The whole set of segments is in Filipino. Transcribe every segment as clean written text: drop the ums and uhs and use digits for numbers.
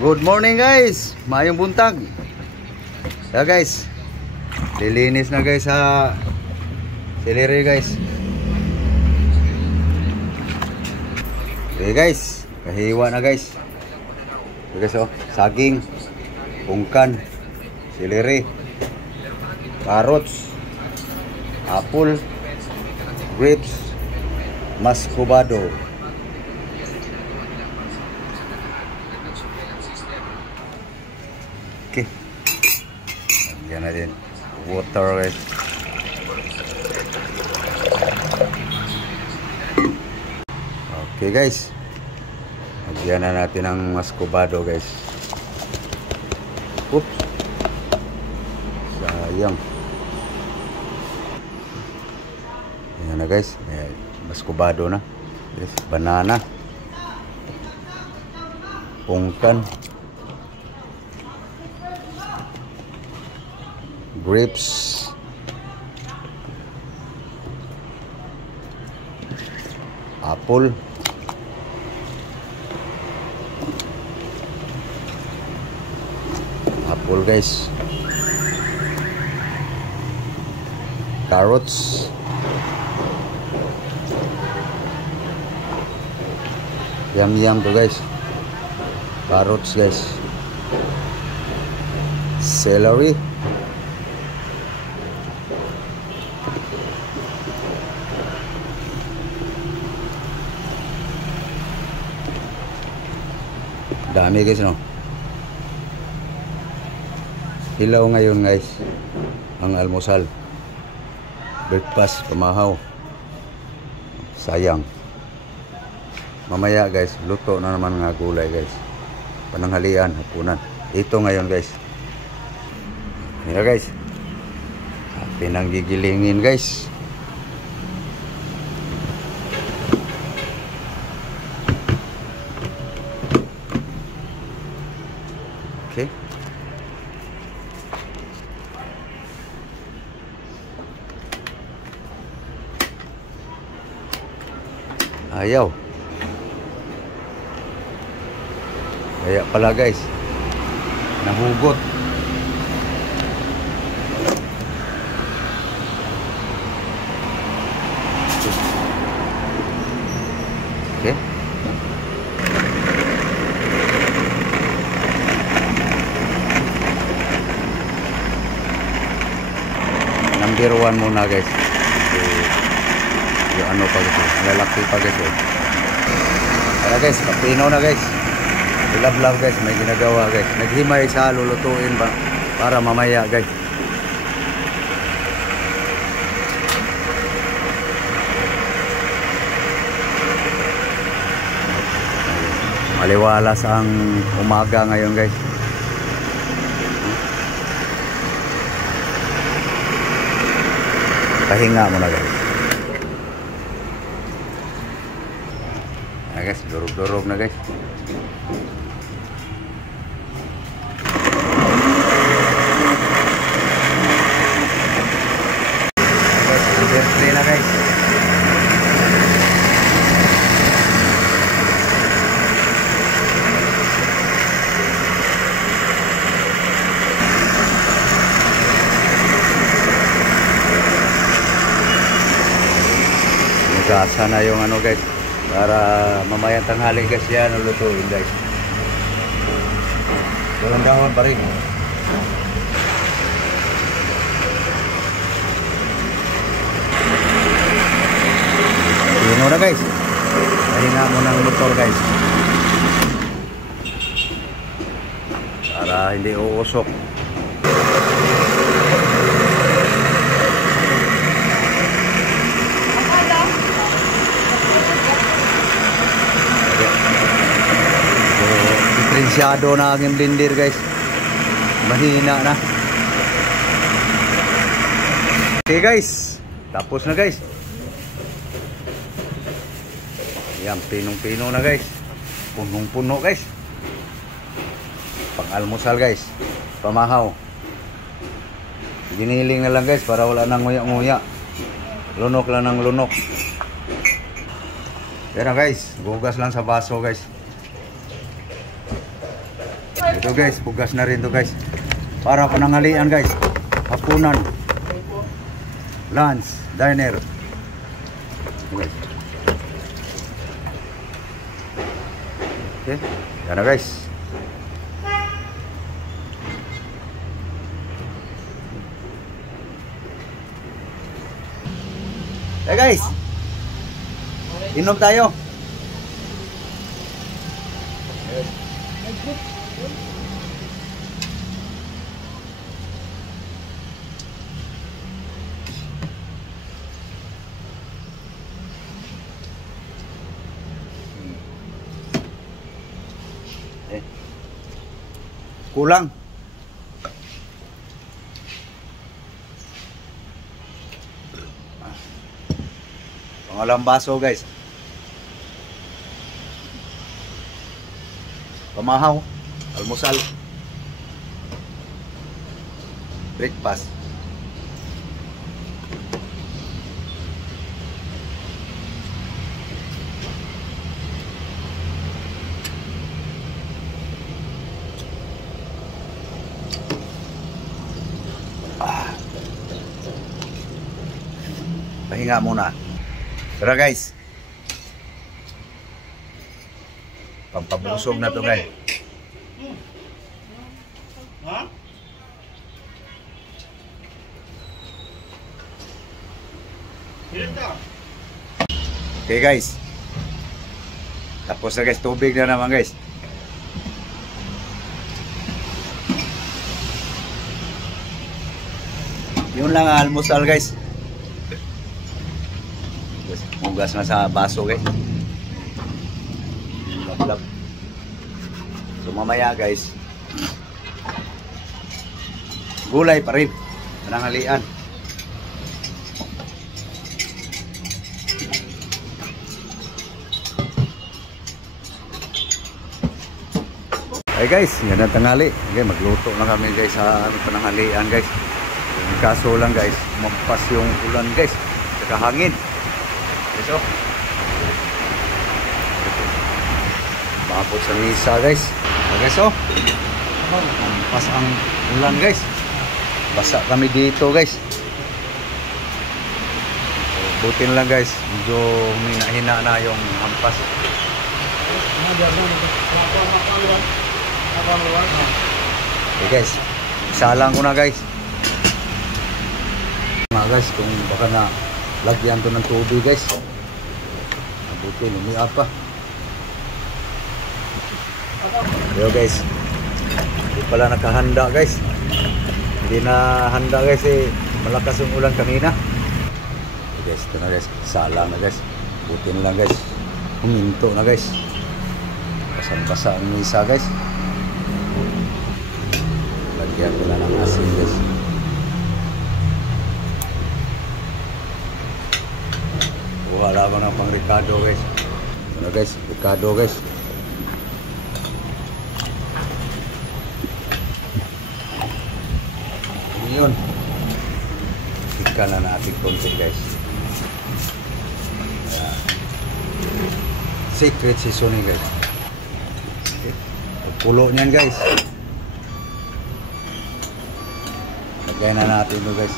Good morning guys, mayong buntag. Yeah guys, lilinis na guys sa siliri guys. Okay guys, kahiwa na guys. Okay guys, oh, saging, pungkan, siliri, carrots, apple, grapes, muscovado. Okay, lagyan natin water guys. Okay guys, lagyan na natin ang muscovado guys. Oops, sayang. Ayan na guys, muscovado na guys. Banana, pungkan, grapes, apple, guys, carrots, yum to guys, carrots guys, celery, dami guys no. Hilaw ngayon guys ang almusal, breakfast, pamahaw. Sayang, mamaya guys luto na naman nga gulay guys, pananghalian, hapunan. Ito ngayon guys, mira guys, pinanggigilingin guys. Okay, ayaw. Kaya pala guys, nahugot. Okay, number 1 muna guys. Yung ano pa guys, lalaki pa guys. Tara guys, kapino na guys. Love guys, may ginagawa guys. Naghimay sa lulutuin ba para mamaya guys. Maliwalas ang umaga ngayon guys. Pahinga muna guys. Nah guys, durug-durug na guys. Birthday na guys. Gasa na yung ano guys, para mamayang tanghali guys yan lulutuin guys. Dawan-dawan pa rin. Pino na guys, pahinga mo ng motor guys para hindi uusok. Diferensyado na ang blender guys, mahina na. Okay guys, tapos na guys. Yan, pinong-pino na guys, punong-puno guys. Pang-almusal guys, pamahaw. Giniling na lang guys para wala nang nguya-nguya. Lunok lang ng lunok. Yan na guys, bugas lang sa baso guys. Ito guys, pugas na rin to guys. Para pananghalian guys. Hapunan. Lunch, diner. Guys. Okay, yan na guys. Hey guys, inom tayo. Kulang. Pangalang baso guys. Pamahaw, almusal, breakfast. Pahinga muna. Tara guys. Pampabusog na to guys. Okay guys. Tapos na guys, tubig na naman guys. Yun lang ang almusal guys. Hugas na sa baso guys. Lap-lap. So mamaya guys, gulay pa rin. Pananghalian. Hey guys, yan ang tanghali. Okay, magluto na kami guys sa pananghalian guys. Kaso lang guys, magpas yung ulan guys. Saka hangin. So, bakit sa misa guys. Okay, so pas ang ulan guys. Basa kami dito guys. So, buti na lang guys, medyo hina-hina na yung hampas. Okay guys, isalang ko na guys. Mga guys, kung baka na lagyan to ng tubig guys. Mabuti, lumiya pa. Yo guys, hindi pala nakahanda guys. Hindi na handa guys eh. Malakas yung ulan kanina. Okay guys, ito na guys. Salang na guys. Buti na lang guys. Huminto na guys. Basang-basa ang misa guys. Lagyan ko na ng asin guys. Wala ko ng pang Ricardo guys. Ano guys, Ricardo guys. Yun. Ikan na natin konti guys. Secret seasoning guys. Okay. Pulo niyan guys. Lagyan na natin ito guys.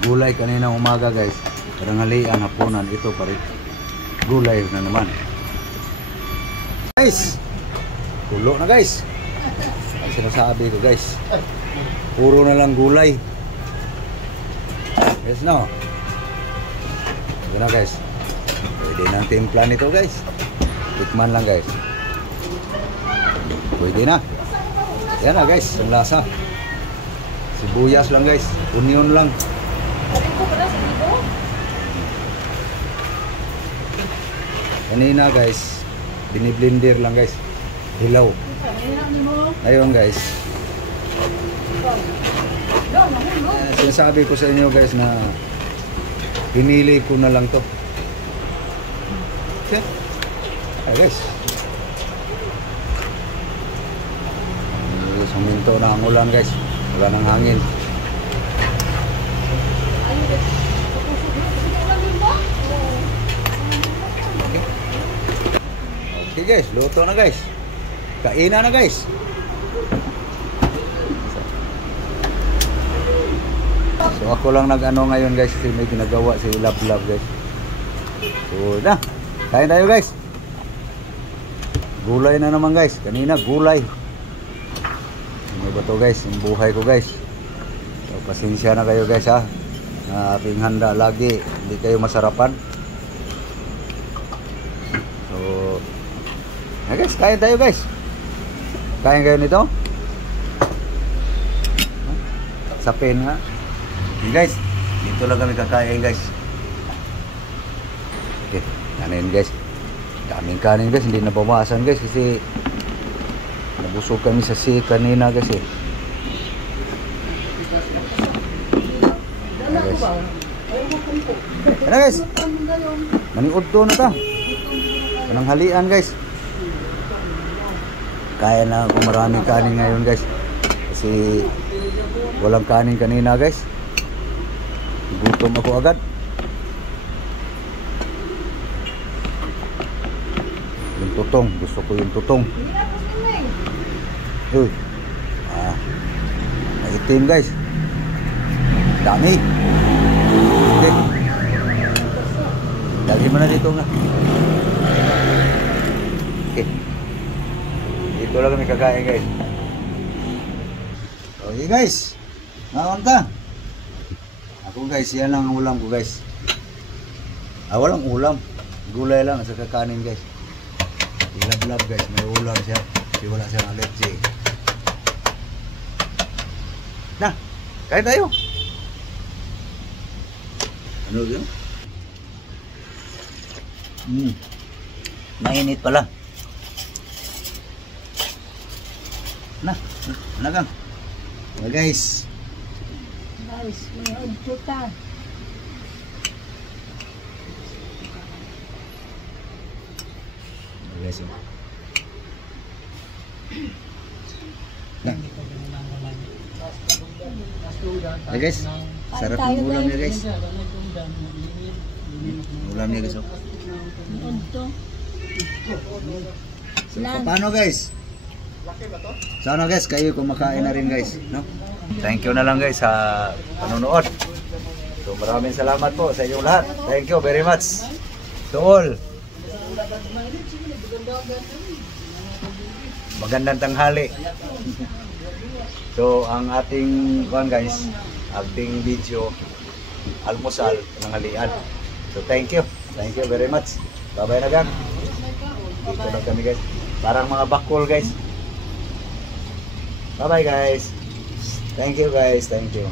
Gulay kanina umaga guys. Tanghalian, hapunan, ito pa rin. Gulay na naman. Guys, pulo na guys. Ang sinasabi ko guys, puro na lang gulay. Yes no. Ito na guys. Pwede ng timpla nito guys. Tikman lang guys. Pwede na. Yan na guys, ang lasa. Sibuyas lang guys. Onion lang. Kanina guys, biniblender lang guys. Hilaw. Ayun guys. Sinasabi ko sa inyo guys na pinili ko na lang to. Okay. Ay guys. Suminto na ang ulan guys. Wala nang hangin. Okay guys, luto na guys. Kainan na guys. So ako lang nag-ano ngayon guys, kasi may ginagawa si Love guys. So na, kain tayo guys. Gulay na naman guys, kanina gulay. Ano ba to guys, yung buhay ko guys. So pasensya na kayo guys ha. Ating handa lagi, hindi kayo masarapan. So guys, kain tayo guys. Kain kayo nito. Sapin ha. Okay guys, dito lang kami kakain guys. Okay, kanin guys. Daming kanin guys, hindi nabawasan guys kasi nabusog kami sa kanina guys eh. Ano guys? Maniud to na ta. Kanang halian guys. Kaya na ako maraming kanin ngayon guys. Kasi walang kanin kanina guys. Gutom ako agad. Yung tutong, gusto ko yung tutong. Uy. Maitim guys. Dami. Okay. Lagi mo na dito nga. Okay. Dito lang kami kakain guys. Okay guys. Nakunta. Ako guys, yan lang ang ulam ko guys. Walang ulam. Gulay lang sa kakanin guys. Love guys, may ulam siya. Kasi wala siyang allergy. Na, kain tayo. Ano yun? Mainit pala. Na, nagang. Guys. Guys, may udputan. Guys, hey guys, sarap ng ulam niya guys. Ulam niya guys. So, paano guys? Sana guys, kayo kumakain na rin guys, no? Thank you na lang guys sa panonood. So maraming salamat po sa inyong lahat. Thank you very much to all. Magandang tanghali. So ang ating guys, ating video almusal ng halian. So thank you very much. Bye bye na gang. Dito na kami guys. Parang mga bakol guys. Bye bye guys. Thank you guys. Thank you.